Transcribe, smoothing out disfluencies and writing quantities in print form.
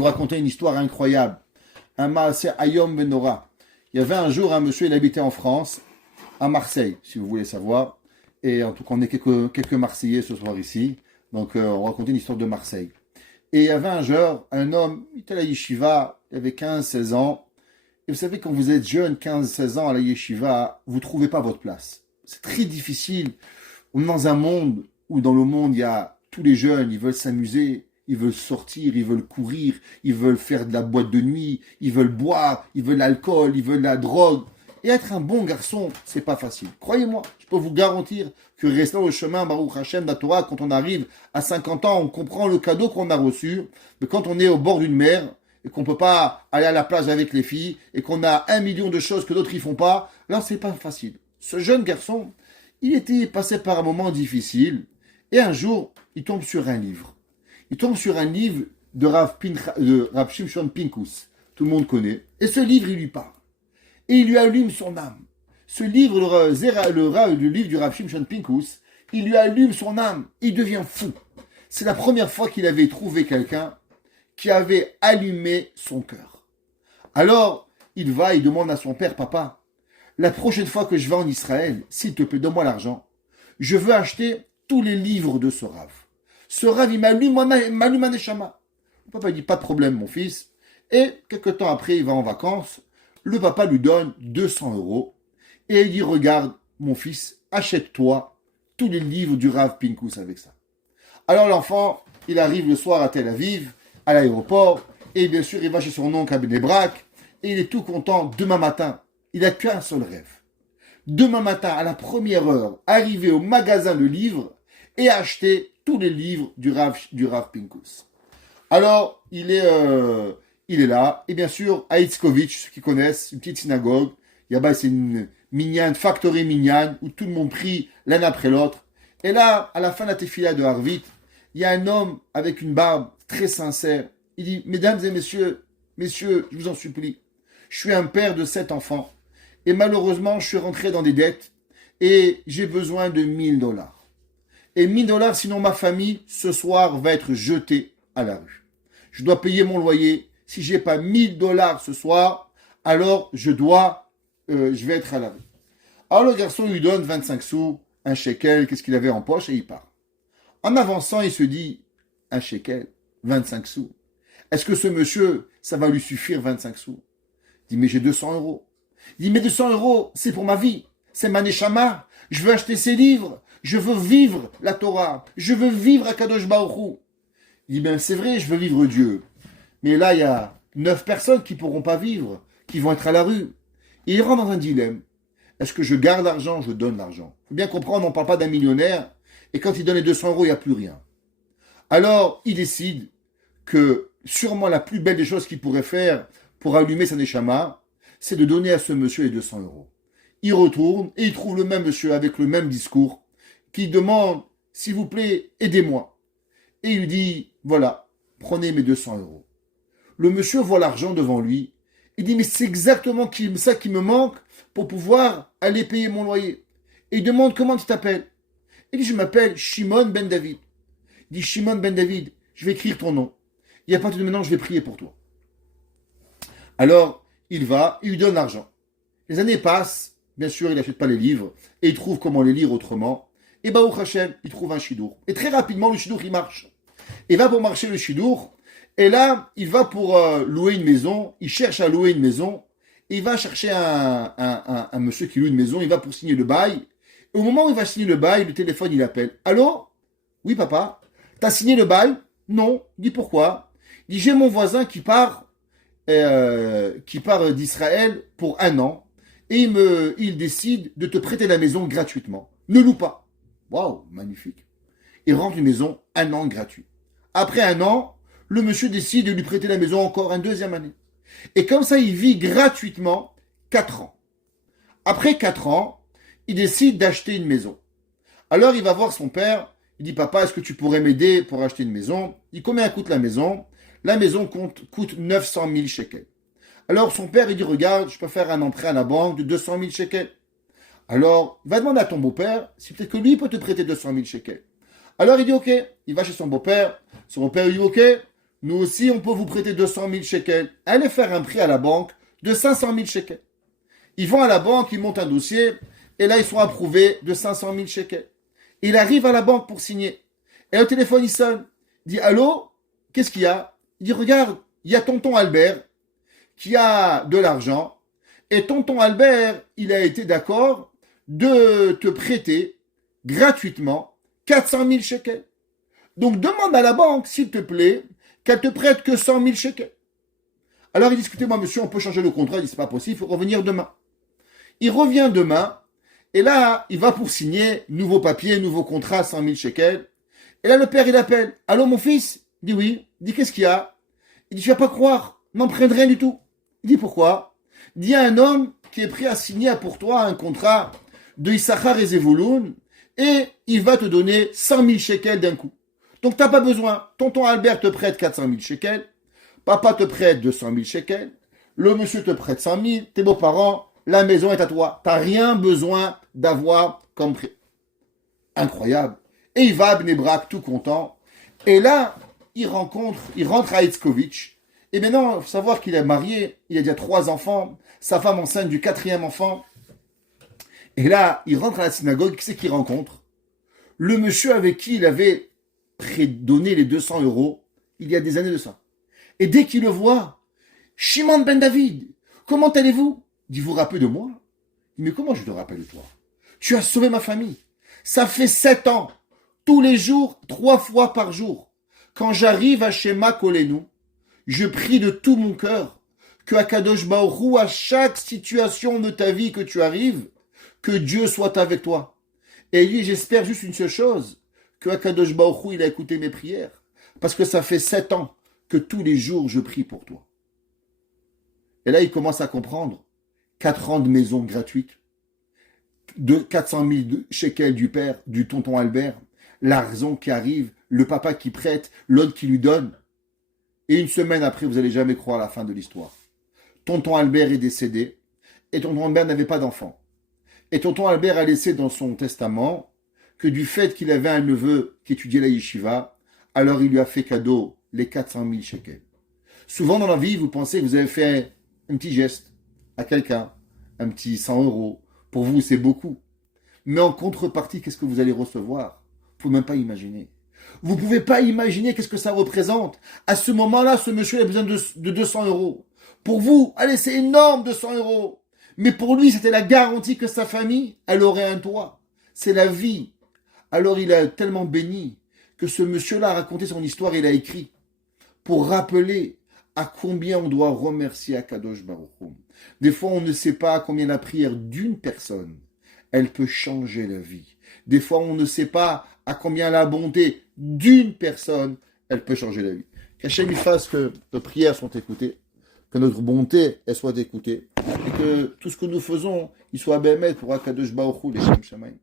vous raconter une histoire incroyable. Un Maaseh Hayom Benora. Il y avait un jour un monsieur, il habitait en France, à Marseille, si vous voulez savoir. Et en tout cas, on est quelques Marseillais ce soir ici. Donc, on va raconter une histoire de Marseille. Et il y avait un jour, un homme, il était à la yeshiva, il avait 15-16 ans. Et vous savez, quand vous êtes jeune, 15-16 ans à la yeshiva, vous ne trouvez pas votre place. C'est très difficile. On est dans un monde où dans le monde, il y a tous les jeunes, ils veulent s'amuser, ils veulent sortir, ils veulent courir, ils veulent faire de la boîte de nuit, ils veulent boire, ils veulent l'alcool, ils veulent la drogue. Et être un bon garçon, c'est pas facile. Croyez-moi, je peux vous garantir que restant au chemin, Baruch Hashem, de la Torah, quand on arrive à 50 ans, on comprend le cadeau qu'on a reçu. Mais quand on est au bord d'une mer, et qu'on peut pas aller à la plage avec les filles, et qu'on a 1 million de choses que d'autres y font pas, là, c'est pas facile. Ce jeune garçon, il était passé par un moment difficile, et un jour, il tombe sur un livre. Il tombe sur un livre de Rav Shimshon Pinkus. Tout le monde connaît. Et ce livre, il lui parle. Et il lui allume son âme. Ce livre, le livre du Rav Shimshon Pinkus, il lui allume son âme. Il devient fou. C'est la première fois qu'il avait trouvé quelqu'un qui avait allumé son cœur. Alors, il demande à son père, papa, la prochaine fois que je vais en Israël, s'il te plaît, donne-moi l'argent. Je veux acheter tous les livres de ce Rav. Ce Rav, il m'allume un neshama. Le papa dit, pas de problème, mon fils. Et quelques temps après, il va en vacances. Le papa lui donne 200 € et il dit, regarde, mon fils, achète-toi tous les livres du Rav Pinkus avec ça. Alors l'enfant, il arrive le soir à Tel Aviv, à l'aéroport, et bien sûr, il va chez son oncle à Bnei Brak, et il est tout content demain matin. Il n'a qu'un seul rêve. Demain matin, à la première heure, arriver au magasin de livres et acheter tous les livres du Rav Pinkus. Alors, il est là, et bien sûr, à Itzkovitch, ceux qui connaissent, une petite synagogue, là-bas c'est une minyan, factory minyan, où tout le monde prie l'un après l'autre. Et là, à la fin de la tefila de Harvit, il y a un homme avec une barbe très sincère. Il dit, mesdames et messieurs, je vous en supplie, je suis un père de 7 enfants, et malheureusement, je suis rentré dans des dettes, et j'ai besoin de 1 000 $. Et 1 000 $, sinon ma famille, ce soir, va être jetée à la rue. Je dois payer mon loyer. Si j'ai pas 1 000 $ ce soir, alors je vais être à la rue. Alors le garçon lui donne 25 sous, un shekel, qu'est-ce qu'il avait en poche, et il part. En avançant, il se dit, un shekel, 25 sous. Est-ce que ce monsieur, ça va lui suffire 25 sous? Il dit, mais j'ai 200 €. Il dit, mais 200 €, c'est pour ma vie. C'est ma neshama. Je veux acheter ces livres. Je veux vivre la Torah. Je veux vivre à Kadosh Baruch Hu. Il dit, ben c'est vrai, je veux vivre Dieu. Mais là, il y a 9 personnes qui ne pourront pas vivre, qui vont être à la rue. Et il rentre dans un dilemme. Est-ce que je garde l'argent, je donne l'argent? Il faut bien comprendre, on ne parle pas d'un millionnaire, et quand il donne les 200 €, il n'y a plus rien. Alors, il décide que sûrement la plus belle des choses qu'il pourrait faire pour allumer sa neshama, c'est de donner à ce monsieur les 200 €. Il retourne, et il trouve le même monsieur avec le même discours, qui demande, s'il vous plaît, aidez-moi. Et il lui dit, voilà, prenez mes 200 €. Le monsieur voit l'argent devant lui. Il dit, mais c'est exactement ça qui me manque pour pouvoir aller payer mon loyer. Et il demande, comment tu t'appelles? Il dit, je m'appelle Shimon Ben David. Il dit, Shimon Ben David, je vais écrire ton nom. Et à partir de maintenant, je vais prier pour toi. Alors, il lui donne l'argent. Les années passent. Bien sûr, il n'achète pas les livres. Et il trouve comment les lire autrement. Et Baruch Hashem, il trouve un shidour. Et très rapidement, le shidour, il marche. Il va pour marcher le shidour. Et là, il va pour louer une maison. Il cherche à louer une maison. Et il va chercher un monsieur qui loue une maison. Il va pour signer le bail. Et au moment où il va signer le bail, le téléphone, il appelle. Allô? Oui, papa. T'as signé le bail? Non. Il dit, pourquoi? Il dit, j'ai mon voisin qui part d'Israël pour 1 an. Et il décide de te prêter la maison gratuitement. Ne loue pas. Waouh, magnifique. Il rentre une maison 1 an gratuit. Après 1 an, le monsieur décide de lui prêter la maison encore une 2e année. Et comme ça, il vit gratuitement 4 ans. Après 4 ans, il décide d'acheter une maison. Alors, il va voir son père. Il dit, papa, est-ce que tu pourrais m'aider pour acheter une maison? Il dit, combien coûte la maison? La maison coûte 900 000 shekels. Alors, son père, il dit, regarde, je peux faire un emprunt à la banque de 200 000 shekels. Alors, va demander à ton beau-père si peut-être que lui peut te prêter 200 000 shekels. Alors, il dit, ok. Il va chez son beau-père. Son beau-père, il dit, ok. nous aussi, on peut vous prêter 200 000 shekels. Allez faire un prêt à la banque de 500 000 shekels. Ils vont à la banque, ils montent un dossier, et là, ils sont approuvés de 500 000 shekels. Il arrive à la banque pour signer. Et au téléphone, il sonne. Il dit, allô, qu'est-ce qu'il y a? Il dit, regarde, il y a tonton Albert qui a de l'argent, et tonton Albert, il a été d'accord de te prêter gratuitement 400 000 shekels. Donc demande à la banque, s'il te plaît, qu'elle te prête que 100 000 shekels. Alors il dit, écoutez-moi monsieur, on peut changer le contrat. Il dit, c'est pas possible, il faut revenir demain. Il revient demain, et là, il va pour signer, nouveau papier, nouveau contrat, 100 000 shekels. Et là, le père, il appelle. Allô, mon fils? Il dit oui. Il dit, qu'est-ce qu'il y a? Il dit, tu vas pas croire, n'emprunte rien du tout. Il dit, pourquoi? Il dit, il y a un homme qui est prêt à signer pour toi un contrat de Issachar et Zevouloun, et il va te donner 100 000 shekels d'un coup. Donc, t'as pas besoin. Tonton Albert te prête 400 000 shekels. Papa te prête 200 000 shekels. Le monsieur te prête 100 000. Tes beaux-parents, la maison est à toi. T'as rien besoin d'avoir comme prêt. Incroyable. Et il va à Bnei Brak tout content. Et là, il rentre à Itzkovitch. Et maintenant, il faut savoir qu'il est marié. Il a déjà 3 enfants. Sa femme enceinte du 4e enfant. Et là, il rentre à la synagogue. Qui c'est qu'il rencontre? Le monsieur avec qui il avait donné les 200 euros il y a des années de ça. Et dès qu'il le voit, Shimon ben David, comment allez-vous? Il dit, vous rappelez de moi? Il dit, mais comment je te rappelle de toi? Tu as sauvé ma famille. Ça fait 7 ans, tous les jours, 3 fois par jour. Quand j'arrive à Shema Kolenu, je prie de tout mon cœur que Akadosh Baruch Hu, à chaque situation de ta vie que tu arrives, que Dieu soit avec toi. Et lui, j'espère juste une seule chose, que Akadosh Baruch Hu, il a écouté mes prières. Parce que ça fait 7 ans que tous les jours je prie pour toi. Et là, il commence à comprendre 4 ans de maison gratuite, de 400 000 shekels du père, du tonton Albert, l'argent qui arrive, le papa qui prête, l'autre qui lui donne. Et une semaine après, vous n'allez jamais croire à la fin de l'histoire. Tonton Albert est décédé, et tonton Albert n'avait pas d'enfant. Et tonton Albert a laissé dans son testament que du fait qu'il avait un neveu qui étudiait la yeshiva, alors il lui a fait cadeau les 400 000 shekels. Souvent dans la vie, vous pensez que vous avez fait un petit geste à quelqu'un, un petit 100 euros. Pour vous, c'est beaucoup. Mais en contrepartie, qu'est-ce que vous allez recevoir? Il ne faut même pas imaginer. Vous ne pouvez pas imaginer qu'est-ce que ça représente. À ce moment-là, ce monsieur a besoin de 200 euros. Pour vous, allez, c'est énorme, 200 euros. Mais pour lui, c'était la garantie que sa famille, elle aurait un toit. C'est la vie. Alors il a tellement béni que ce monsieur-là a raconté son histoire et il a écrit pour rappeler à combien on doit remercier Akadosh Baruch Hu. Des fois, on ne sait pas combien la prière d'une personne, elle peut changer la vie. Des fois, on ne sait pas à combien la bonté d'une personne, elle peut changer la vie. Qu'Hachem fasse que nos prières sont écoutées, que notre bonté, elle soit écoutée, et que tout ce que nous faisons, il soit bémet pour Akadosh Baruch Hu, les Shem Shamayim.